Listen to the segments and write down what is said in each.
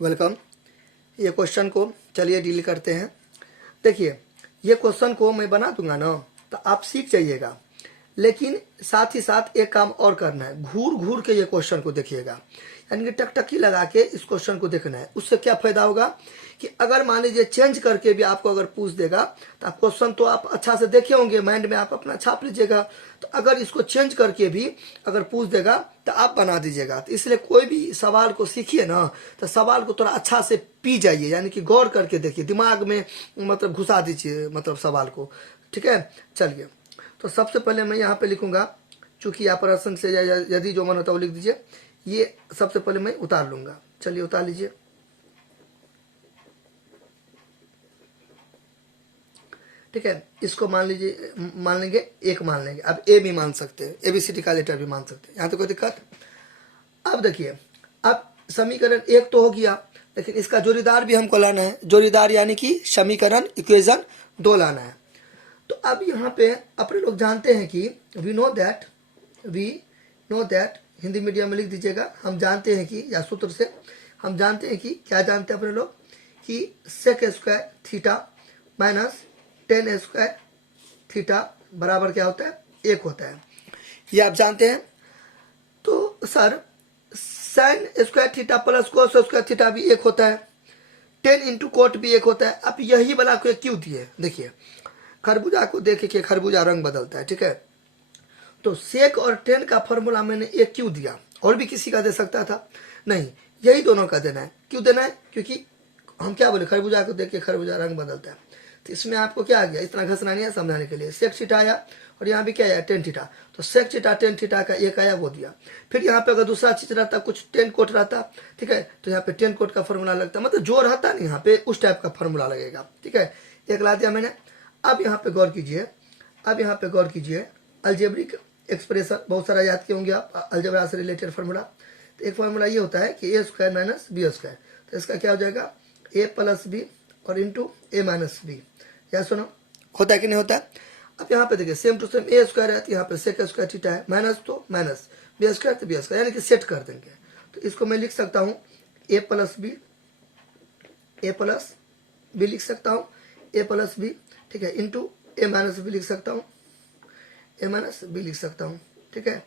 Welcome. ये question को चलिए डील करते हैं। देखिए, ये क्वेश्चन को मैं बना दूंगा ना, तो आप सीख जाइएगा, लेकिन साथ ही साथ एक काम और करना है, घूर घूर के ये क्वेश्चन को देखिएगा, यानी कि टकटकी लगा के इस क्वेश्चन को देखना है। उससे क्या फायदा होगा कि अगर मान लीजिए चेंज करके भी आपको अगर पूछ देगा तो आप क्वेश्चन तो आप अच्छा से देखे होंगे, माइंड में आप अपना छाप लीजिएगा। तो अगर इसको चेंज करके भी अगर पूछ देगा तो आप बना दीजिएगा। तो इसलिए कोई भी सवाल को सीखिए ना, तो सवाल को थोड़ा अच्छा से पी जाइए, यानी कि गौर करके देखिए, दिमाग में मतलब घुसा दीजिए मतलब सवाल को। ठीक है, चलिए। तो सबसे पहले मैं यहाँ पे लिखूंगा, चूंकि यहाँ पर प्रश्न से यदि जो मन होता है वो लिख दीजिए। ये सबसे पहले मैं उतार लूंगा। चलिए उतार लीजिए। ठीक है, इसको मान लीजिए, मान लेंगे एक, मान लेंगे। अब ए भी मान सकते हैं, एबीसीडी का लेटर भी मान सकते हैं, यहाँ तो कोई दिक्कत। अब देखिए, अब समीकरण एक तो हो गया, लेकिन इसका जोड़ीदार भी हमको लाना है। जोड़ीदार यानी कि समीकरण इक्वेशन 2 लाना है। तो अब यहाँ पे अपने लोग जानते हैं कि we know that, Hindi medium में लिख दीजिएगा, हम जानते हैं कि, या सूत्र से हम जानते हैं कि, क्या जानते हैं अपने लोग कि sec square theta minus tan square theta बराबर क्या होता है, 1 होता है। ये आप जानते हैं। तो sir sine square theta plus cos square theta भी 1 होता है, 10 इंटू कोट भी 1 होता है। अब यही वाला को क्यों दिए, देखिए खरबूजा को देख के खरबूजा रंग बदलता है। ठीक है, तो सेक और 10 का फॉर्मूला मैंने 1 क्यों दिया, और भी किसी का दे सकता था, नहीं, यही दोनों का देना है। क्यों देना है, क्योंकि हम क्या बोले, खरबूजा को देख के खरबूजा रंग बदलता है। तो इसमें आपको क्या आ गया, इतना घसना नहीं है समझाने के लिए। सेक थीटा आया और यहाँ भी क्या आया, 10 थीटा। तो सेक थीटा 10 थीटा का 1 आया, वो दिया। फिर यहाँ पे अगर दूसरा चीज रहता, कुछ 10 कोट रहता, ठीक है, तो यहाँ पे 10 कोट का फॉर्मूला लगता, मतलब जो रहता नहीं यहाँ पे उस टाइप का फॉर्मूला लगेगा। ठीक है, 1 ला दिया मैंने। अब यहाँ पे गौर कीजिए, अब यहाँ पे गौर कीजिए, अलजेब्रिक एक्सप्रेशन बहुत सारा याद किए होंगे आप, अलजेब्रा से रिलेटेड फार्मूला। तो एक फार्मूला ये होता है कि ए स्क्वायर माइनस बी स्क्वायर। तो इसका क्या हो जाएगा, ए प्लस बी और इंटू ए माइनस बी। या सुनो, होता है कि नहीं होता है। अब यहाँ पे देखिए same to same A square है, तो यहाँ पे सेक स्क्वायर थीटा है, माइनस तो माइनस, बी स्क्वायर तो बी स्क्वायर, यानी कि सेट कर देंगे। तो इसको मैं लिख सकता हूँ ए प्लस बी लिख सकता हूँ, ए प्लस बी, ठीक है, इंटू ए माइनस बी लिख सकता हूँ, ए माइनस बी लिख सकता हूँ। ठीक है,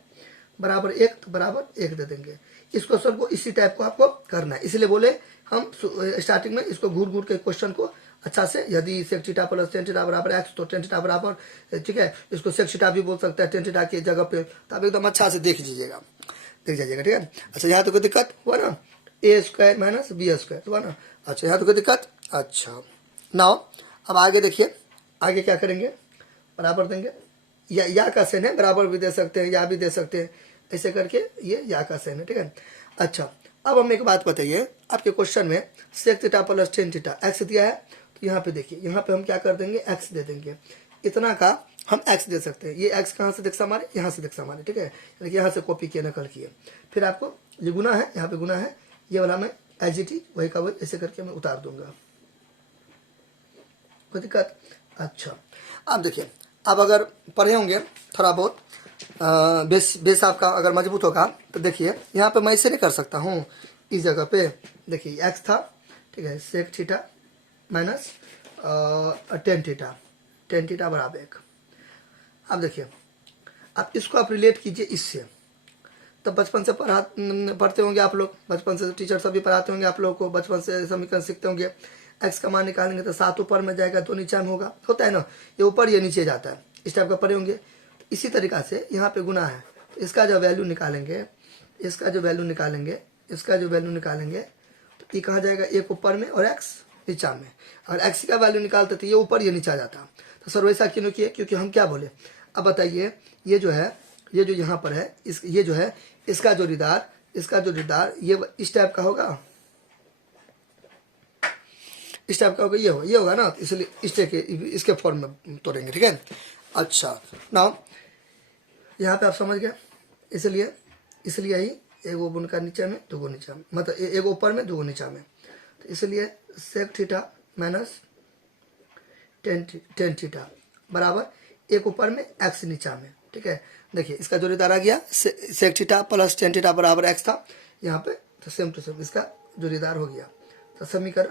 बराबर 1, तो बराबर 1 दे देंगे। इस क्वेश्चन को इसी टाइप को आपको करना है, इसलिए बोले हम स्टार्टिंग में इसको घूर घूर के क्वेश्चन को अच्छा से, यदि sec theta plus tan theta बराबर एक्स, तो टेन थीटा बराबर, ठीक है, इसको सेक थीटा भी बोल सकता है टेन थीटा की जगह पे। तो आप एकदम अच्छा से देख लीजिएगा, देख जाइएगा। ठीक है, अच्छा यहाँ तो कोई दिक्कत हुआ ना, ए स्क्वायर माइनस बी स्क्वायर हुआ ना। अच्छा यहाँ तो कोई दिक्कत। अच्छा नाउ अब आगे देखिए, आगे क्या करेंगे, बराबर देंगे, या का सेन है, बराबर भी दे सकते हैं, या भी दे सकते हैं, ऐसे करके ये या का सेन है। ठीक है, अच्छा अब हमें एक बात बताइए, आपके क्वेश्चन में sec theta plus tan theta X दिया है, तो यहाँ पे देखिए, यहाँ पे हम क्या कर देंगे, एक्स दे देंगे। इतना का हम एक्स दे सकते हैं। ये एक्स कहाँ से देख हमारे, यहाँ से देख हमारे। ठीक है, यानी यहाँ से कॉपी किए, नकल किए, फिर आपको ये गुना है, यहाँ पे गुना है, ये वाला मैं एज इट इज वही का वही ऐसे करके मैं उतार दूंगा, कोई दिक्कत। अच्छा अब देखिए, अब अगर पढ़े होंगे थोड़ा बहुत, बेस आपका अगर मजबूत होगा, तो देखिए यहाँ पे मैं इसे नहीं कर सकता हूँ, इस जगह पे देखिए एक्स था, ठीक है, sec theta minus tan theta बराबर 1। अब देखिए, अब इसको आप रिलेट कीजिए इससे। तो बचपन से पढ़ते होंगे आप लोग, बचपन से टीचर सभी पढ़ाते होंगे आप लोगों को, बचपन से समीकरण सीखते होंगे। एक्स का मान निकालेंगे तो 7 ऊपर में जाएगा, 2 नीचे में होगा, होता है ना, ये ऊपर ये नीचे जाता है, इस टाइप का पढ़े होंगे। तो इसी तरीका से यहाँ पे गुना है, तो इसका जो वैल्यू निकालेंगे, इसका जो वैल्यू निकालेंगे, इसका जो वैल्यू निकालेंगे, तो ये कहाँ जाएगा, 1 ऊपर में और एक्स नीचा में। और एक्स का वैल्यू निकालते तो ये ऊपर ये नीचा जाता। तो सर वैसा क्यों किए, क्योंकि हम क्या बोले, अब बताइए, ये जो है, ये जो यहाँ पर है, ये जो है, इसका जोड़ीदार ये इस टाइप का होगा, इस टाइप का होगा, ये होगा ना, इसलिए इस टाइप के इसके फॉर्म में तोड़ेंगे। ठीक है, अच्छा नाउ यहाँ पे आप समझ गए, इसलिए ही एगो उनका नीचे में, 2 नीचे में, मतलब एगो ऊपर में, 2 नीचे में। तो इसलिए sec theta minus tan theta बराबर 1 ऊपर में एक्स नीचा में। ठीक है, देखिए इसका जोड़ीदार आ गया, sec theta plus tan theta बराबर एक्स था यहाँ पे, तो सेम टू सेम इसका जोड़ीदार हो गया। तो समीकरण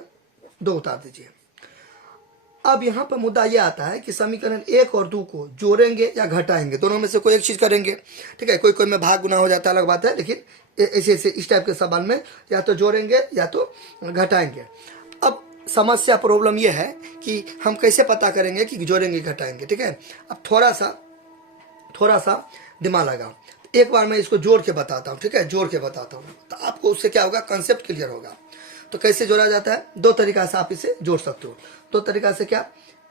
2 उतार दीजिए। अब यहाँ पर मुद्दा ये आता है कि समीकरण 1 और 2 को जोड़ेंगे या घटाएंगे, दोनों में से कोई एक चीज करेंगे। ठीक है, कोई कोई में भाग गुना हो जाता है, अलग बात है, लेकिन ऐसे ऐसे इस टाइप के सवाल में या तो जोड़ेंगे या तो घटाएंगे। अब समस्या प्रॉब्लम ये है कि हम कैसे पता करेंगे कि जोड़ेंगे घटाएंगे। ठीक है, अब थोड़ा सा दिमाग लगाओ। एक बार मैं इसको जोड़ के बताता हूँ। ठीक है, जोड़ के बताता हूँ तो आपको उससे क्या होगा, कंसेप्ट क्लियर होगा। तो कैसे जोड़ा जाता है, 2 तरीका से आप इसे जोड़ सकते हो। 2 तरीका से क्या,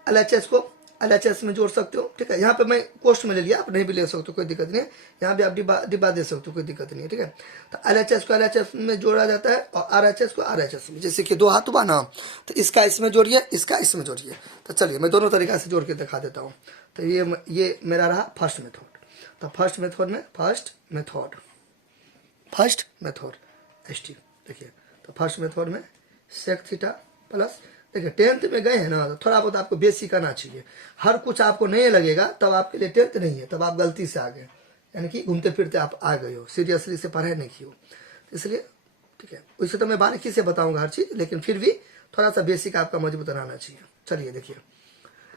LHS को LHS में जोड़ सकते हो। ठीक है, यहाँ पे मैं कोष्ट में ले लिया, आप नहीं भी ले सकते हो, कोई दिक्कत नहीं है। यहाँ भी आप डिब्बा दे सकते हो, कोई दिक्कत नहीं है। ठीक है, तो LHS को LHS में जोड़ा जाता है और RHS को RHS में। जैसे कि 2 हाथ हुआ ना, तो इसका इसमें जोड़िए, इसका इसमें जोड़िए। तो चलिए मैं दोनों तरीका से जोड़ के दिखा देता हूँ। तो ये मेरा रहा फर्स्ट मेथड। तो फर्स्ट मेथड ST। देखिए, तो फर्स्ट मेथड में सेक थीटा प्लस, देखिए 10th में गए हैं ना, तो थोड़ा बहुत आपको बेसिक आना चाहिए। हर कुछ आपको नहीं लगेगा तब आपके लिए 10th नहीं है, तब आप गलती से आ गए, यानी कि घूमते फिरते आप आ गए हो, सीरियसली से पढ़ाई नहीं की हो, इसलिए। ठीक है, वैसे तो मैं बारीकी से बताऊंगा हर चीज़, लेकिन फिर भी थोड़ा सा बेसिक आपका मजबूत रहना चाहिए। चलिए देखिए,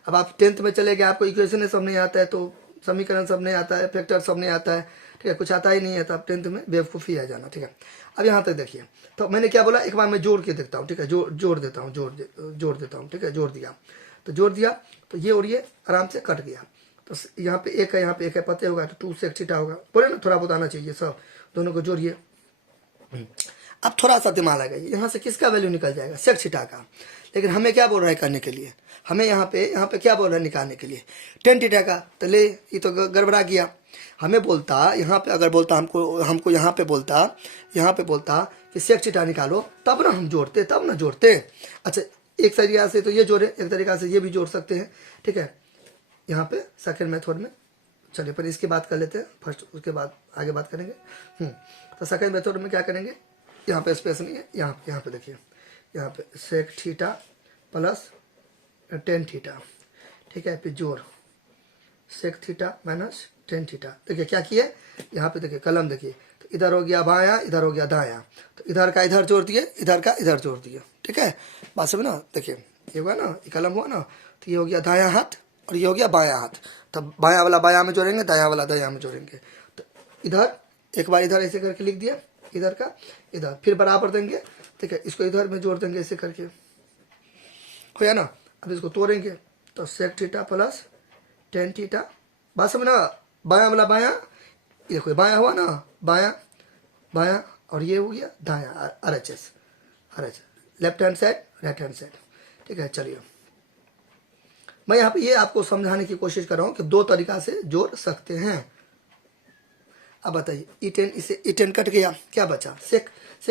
अब आप 10th में चले गए, आपको इक्वेशन सब नहीं आता है, तो समीकरण सब नहीं आता है, फैक्टर सब नहीं आता है। ठीक है, कुछ आता ही नहीं है, तो आप 10th में बेवकूफ़ी आ जाना। ठीक है, अब यहाँ तक देखिए, तो मैंने क्या बोला, एक बार मैं जोड़ के देखता हूँ। ठीक है, जोड़ देता हूँ, जोड़ देता हूँ। ठीक है, जोड़ दिया, तो ये और ये आराम से कट गया। तो यहाँ पे एक है, यहाँ पे एक है, पते होगा, तो 2 सेक थीटा होगा। बोले ना, थोड़ा बहुत आना चाहिए सब, दोनों को जोड़िए। अब थोड़ा सा दिमाग लगाइए, यहाँ से किसका वैल्यू निकल जाएगा, सेक थीटा का। लेकिन हमें क्या बोल रहा है करने के लिए, हमें यहाँ पे क्या बोल रहा है निकालने के लिए, टेन थीटा का। तो ले, ये तो गड़बड़ा गया। हमें बोलता यहाँ पे, अगर बोलता हमको यहाँ पे बोलता कि सेक थीटा निकालो, तब ना हम जोड़ते। अच्छा, एक तरीका से तो ये जोड़े, एक तरीका से ये भी जोड़ सकते हैं। ठीक है, यहाँ पे सेकेंड मेथड में, चलिए पर इसकी बात कर लेते हैं फर्स्ट, उसके बाद आगे बात करेंगे। तो सेकेंड मेथड में क्या करेंगे, यहाँ पे स्पेस नहीं है, यहाँ पे देखिए, यहाँ पे sec theta plus tan theta. ठीक है, फिर जोड़ sec theta minus tan theta. देखिए क्या किए, यहाँ पे देखिए कलम देखिए, तो इधर हो गया बायां, इधर हो गया दायां, तो इधर का इधर जोड़ दिए, इधर का इधर जोड़ दिए। ठीक है, बात समझ ना। देखिए ये हुआ ना, ये कलम हुआ ना, तो ये हो गया दायां हाथ और ये हो गया बायां हाथ। तब बायां वाला बायां में जोड़ेंगे, दायां वाला दायां में जोड़ेंगे। तो इधर एक बार इधर ऐसे करके लिख दिया, इधर का इधर, फिर बराबर देंगे। ठीक है, इसको इधर में जोड़ देंगे ऐसे करके, हो या ना। अब इसको तोड़ेंगे, तो sec theta plus tan theta. बात समझ ना, बायां वाला बायां, ये देखो बायां हुआ ना, बायां और ये हो गया दायां, RHS, left hand side, right hand side. ठीक है, चलिए मैं यहाँ पे ये आपको समझाने की कोशिश कर रहा हूँ कि 2 तरीका से जोड़ सकते हैं। अब बताइए, E10 इसे E10 कट गया, क्या बचा, सेक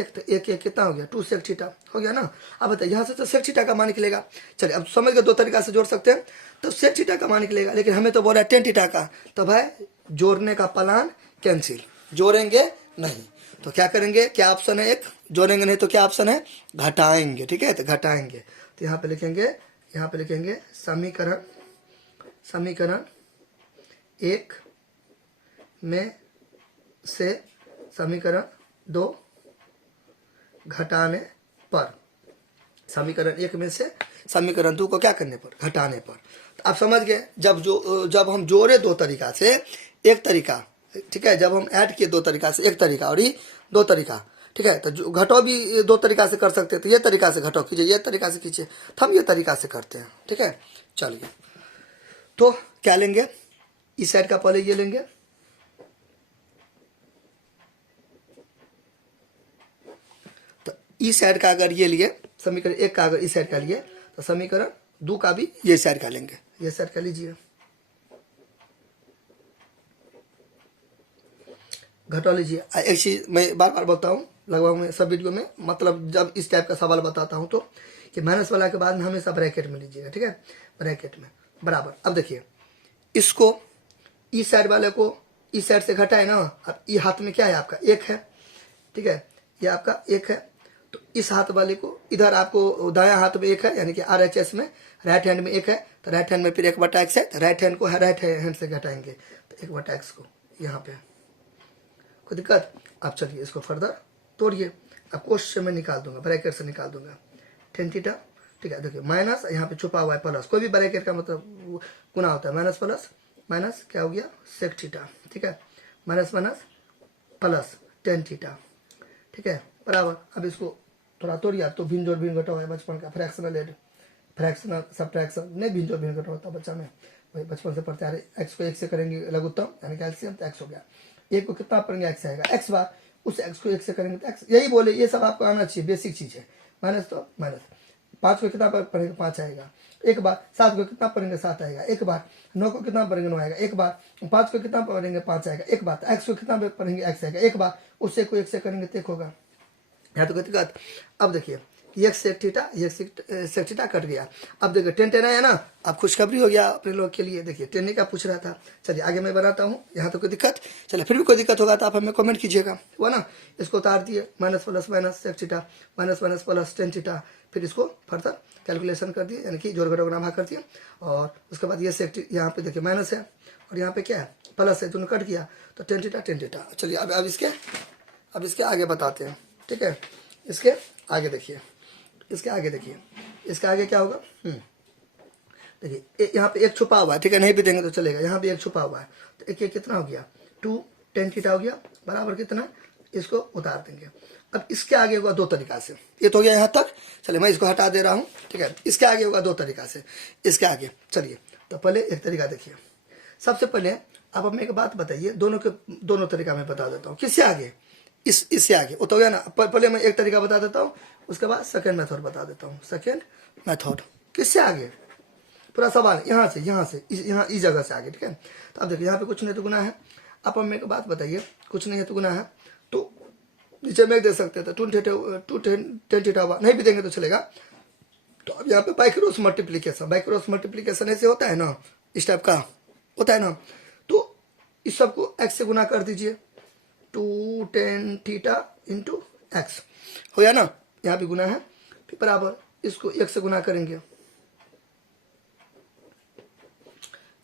तो एक कितना हो गया, 2 सेक थीटा हो गया ना। अब बताइए, यहाँ से तो सेक थीटा का मान निकलेगा। चलिए अब समझ गए 2 तरीका से जोड़ सकते हैं, तो सेक थीटा का मान निकलेगा, लेकिन हमें तो बोल रहा है टेन थीटा का। तो भाई जोड़ने का प्लान कैंसिल, जोड़ेंगे नहीं। तो क्या करेंगे, क्या ऑप्शन है, एक जोड़ेंगे नहीं तो क्या ऑप्शन है, घटाएंगे। ठीक है, तो घटाएंगे, तो यहाँ पे लिखेंगे समीकरण 1 में से समीकरण 2 घटाने पर, समीकरण 1 में से समीकरण 2 को क्या करने पर, घटाने पर। तो आप समझ गए, जब हम जोड़े 2 तरीका से एक तरीका। ठीक है, जब हम ऐड किए 2 तरीका से एक तरीका और ये 2 तरीका। ठीक है, तो घटो भी 2 तरीका से कर सकते हैं, तो ये तरीका से घटो कीजिए, ये तरीका से कीजिए, तो हम ये तरीका से करते हैं। ठीक है, चलिए तो क्या लेंगे, इस साइड का पहले ये लेंगे, तो इस साइड का अगर ये लिए, समीकरण 1 का अगर इस साइड का लिए, तो समीकरण 2 का भी ये साइड का लेंगे, ये साइड का लीजिए, घटा लीजिए। एक चीज मैं बार बार बोलता हूँ लगभग मैं सब वीडियो में, मतलब जब इस टाइप का सवाल बताता हूँ तो, कि माइनस वाला के बाद में हमेशा ब्रैकेट में लीजिएगा। ठीक है, ब्रैकेट में बराबर। अब देखिए, इसको इस साइड वाले को इस साइड से घटाए ना, अब ये हाथ में क्या है आपका, 1 है। ठीक है, ये आपका 1 है, तो इस हाथ वाले को इधर आपको दायां हाथ में 1 है, यानी कि RHS में राइट हैंड में 1 है, तो राइट हैंड में फिर 1/x है, तो राइट हैंड को राइट हैंड से घटाएंगे, तो 1/x को यहाँ पे, कोई दिक्कत। अब चलिए इसको फर्दर तोड़िए, अब क्वेश्चन में निकाल दूंगा, ब्रैकेट से निकाल दूंगा। टेन थीटा, ठीक है। देखिए माइनस यहाँ पे छुपा हुआ है प्लस, कोई भी ब्रैकेट का मतलब गुना होता है, माइनस प्लस माइनस क्या हो गया सेक थीटा, ठीक है, minus minus plus tan theta, ठीक है, बराबर। अब इसको थोड़ा तोड़िए तो भिन्न जोड़ भिन्न घटाओ है बचपन का फ्रैक्शनल एड, फ्रैक्शनल सब्ट्रैक्शन नहीं, भिन्न जोड़ भिन्न घटाओ होता बच्चा में, वही बचपन से पढ़ते आ रहे। एक्स को एक से करेंगे लघुत्तम यानी कि एलसीएम, तो एक्स हो गया। एक को कितना पढ़ेंगे एक्स आएगा, एक्स बार, उस एक्स को एक से करेंगे तो एक्स, यही बोले ये सब आपको आना चाहिए, बेसिक चीज है। माइनस तो माइनस, 5 को कितना पढ़ेंगे 5 आएगा एक बार, 7 को कितना पढ़ेंगे 7 आएगा एक बार, 9 को कितना पढ़ेंगे 9 आएगा एक बार, 5 को कितना पढ़ेंगे 5 आएगा एक बार, एक्स को कितना पढ़ेंगे एक्स आएगा एक बार, उससे को एक से करेंगे तो एक होगा। यहाँ तो दिक्कत। अब देखिए एक सेक थीटा, एक सेक थीटा कट गया। अब देखिए टेन टेन आया ना, अब खुशखबरी हो गया अपने लोग के लिए। देखिए टेन का पूछ रहा था, चलिए आगे मैं बनाता हूँ। यहाँ तो कोई दिक्कत, चलिए फिर भी कोई दिक्कत होगा तो आप हमें कमेंट कीजिएगा, हुआ ना। इसको उतार दिए, minus plus minus sec theta, minus minus plus tan theta, फिर इसको फर्दर कैलकुलेशन कर दिए, यानी कि जोड़ घटाव गुणा भाग कर दिया। और उसके बाद ये सेक यहाँ पे देखिए माइनस है और यहाँ पे क्या है प्लस है, दोनों कट गया तो टेन थीटा। चलिए अब इसके आगे बताते हैं, ठीक है। इसके आगे देखिए, इसके आगे क्या होगा, देखिए यहाँ पे एक छुपा हुआ है, ठीक है, नहीं भी देंगे तो चलेगा। यहाँ भी एक छुपा हुआ है तो एक कितना हो गया 2 टेन थीटा हो गया, बराबर कितना, इसको उतार देंगे। अब इसके आगे होगा दो तरीका से, ये तो हो गया यहाँ तक, चलिए मैं इसको हटा दे रहा हूँ, ठीक है। इसके आगे होगा दो तरीका से, इसके आगे चलिए। तो पहले एक तरीका देखिए, सबसे पहले आप हमें एक बात बताइए, दोनों तरीका मैं बता देता हूँ। किससे आगे, इससे आगे वो तो हो गया ना। पहले मैं एक तरीका बता देता हूँ, उसके बाद सेकेंड मेथड बता देता हूँ। सेकेंड मेथड किससे आगे, पूरा सवाल यहाँ से यहाँ इस जगह से आगे, ठीक है। तो अब देखिए यहाँ पे कुछ नहीं तो गुना है। आप हमें एक बात बताइए, कुछ नहीं है तो गुना है, तो नीचे में दे सकते थे 2 टेन थीटा हुआ, नहीं भी देंगे तो चलेगा। तो अब यहाँ पे बाइक्रॉस मल्टीप्लीकेशन ऐसे होता है ना, इस टाइप का होता है ना। तो इस सबको एक्स से गुना कर दीजिए, 2 टेन थीटा इंटू एक्स हो गया ना, यहाँ भी गुना है, फिर बराबर इसको एक से गुना करेंगे।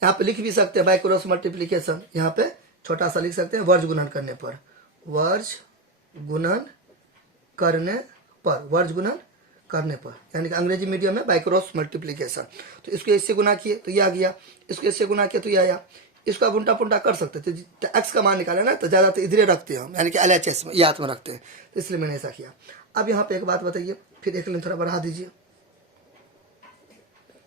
यहाँ पे लिख भी सकते हैं बाय क्रॉस मल्टीप्लीकेशन, यहाँ पे छोटा सा लिख सकते हैं वर्ज गुणन करने पर, वर्ज गुणन करने पर, यानी कि अंग्रेजी मीडियम में बाय क्रॉस मल्टीप्लीकेशन। तो इसको इससे गुना किए तो ये आ गया, इसको इससे गुना किया तो ये आया। इसको आप उल्टा पुल्टा कर सकते थे, तो एक्स का मान निकाले ना तो ज़्यादातर इधरे रखते हैं हम, यानी कि LHS में याद में रखते हैं, तो इसलिए मैंने ऐसा किया। अब यहाँ पे एक बात बताइए, फिर एक लाइन थोड़ा बढ़ा दीजिए,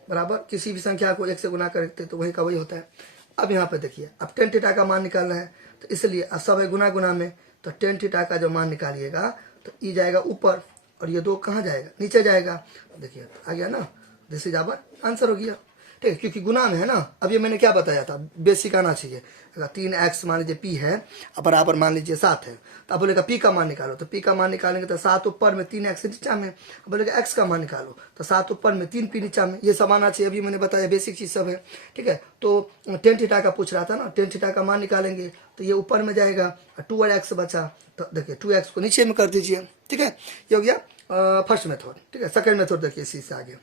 बराबर किसी भी संख्या को एक से गुना करते तो वही का वही होता है। अब यहाँ पे देखिए, अब टेन थीटा का मान निकालना है, तो इसलिए सब है गुना गुना में, तो टेन थीटा का जो मान निकालिएगा तो ई जाएगा ऊपर और ये 2 कहाँ जाएगा, नीचे जाएगा। देखिए आ गया ना, दिस इज आवर आंसर हो गया, ठीक है, क्योंकि गुना में है ना। अब ये मैंने क्या बताया था, बेसिक आना चाहिए। अगर 3x मान लीजिए p है और बराबर मान लीजिए 7 है, तो आप बोलेगा p का मान निकालो, तो p का मान निकालेंगे तो 7 ऊपर में 3x नीचा में। अब बोलेगा x का मान निकालो, तो 7 ऊपर में 3p नीचा में। ये सब आना चाहिए, अभी मैंने बताया बेसिक चीज सब है, ठीक है। तो टेन थीटा का पूछ रहा था ना, टेन थीटा का मान निकालेंगे तो ये ऊपर में जाएगा, 2 और x बचा, तो देखिए 2x को नीचे में कर दीजिए, ठीक है। ये हो गया फर्स्ट मेथड, ठीक है। सेकेंड मेथड देखिए इसी से आगे,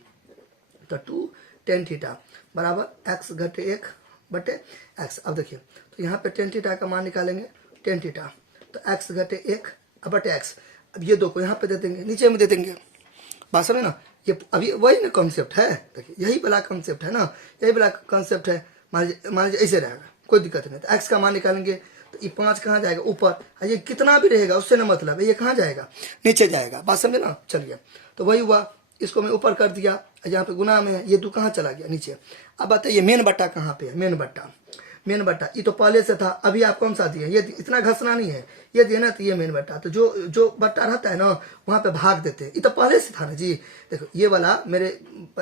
तो 2 टेन थीटा बराबर x घटे 1 बटे x। अब देखिए तो यहाँ पे टेन थीटा का मान निकालेंगे, टेन थीटा, तो x घटे 1 बटे x। अब ये 2 को यहाँ पे दे देंगे, नीचे में दे देंगे, बात समझे ना। ये अभी वही ना कॉन्सेप्ट है, देखिए यही वाला कॉन्सेप्ट है ना, यही वाला कॉन्सेप्ट है। मान लीजिए ऐसे रहेगा, कोई दिक्कत नहीं। तो x का मान निकालेंगे तो ये 5 कहाँ जाएगा ऊपर, ये कितना भी रहेगा उससे ना मतलब है, ये कहाँ जाएगा नीचे जाएगा, बात समझे ना। चलिए तो वही हुआ, इसको मैं ऊपर कर दिया, यहाँ पे गुना में है, ये 2 कहाँ चला गया नीचे। अब बताइए मेन बट्टा कहाँ पे है, मेन बट्टा ये तो पहले से था, अभी आप कौन सा दिए, ये इतना घसना नहीं है, ये दिए ना तो ये मेन बट्टा। तो जो बट्टा रहता है ना वहाँ पे भाग देते हैं, ये तो पहले से था ना जी। देखो ये वाला मेरे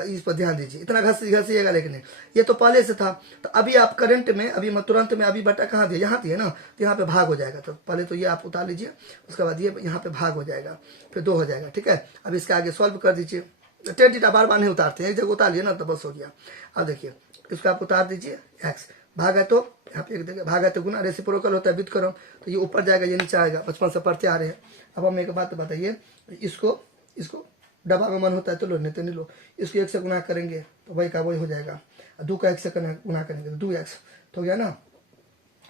इस पर ध्यान दीजिए, इतना घसीएगा लेकिन ये तो पहले से था। तो अभी आप करंट में अभी तुरंत में अभी बट्टा कहाँ दिए, यहाँ दिए ना, तो यहाँ पे भाग हो जाएगा। तो पहले तो ये आप उतार लीजिए, उसके बाद ये यहाँ पे भाग हो जाएगा, फिर 2 हो जाएगा, ठीक है। अब इसके आगे सॉल्व कर दीजिए, टेन थीटा बार बार नहीं उतारते हैं, एक जगह उतार लिया ना तो बस हो गया। अब देखिए इसको आप उतार दीजिए, x भाग है तो यहाँ पे एक देखिए भाग है तो गुना रेसिप्रोकल होता है व्युत्क्रम, तो ये ऊपर जाएगा ये नीचे आएगा, बचपन से पढ़ते आ रहे हैं। अब हम एक बात बताइए, इसको डब्बा में मन होता है तो लो, नहीं तो नहीं लो। इसको 1 से गुना करेंगे तो वही का वही हो जाएगा, 2 का 1 से गुना करेंगे तो 2x तो हो गया ना,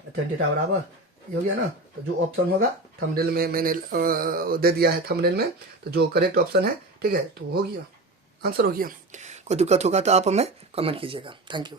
टेन थीटा बराबर ये हो गया ना। तो जो ऑप्शन होगा थंबनेल में मैंने दे दिया है, थंबनेल में, तो जो करेक्ट ऑप्शन है, ठीक है, तो हो गया। आंसर हो गया। कोई दिक्कत होगा तो आप हमें कमेंट कीजिएगा। Thank you.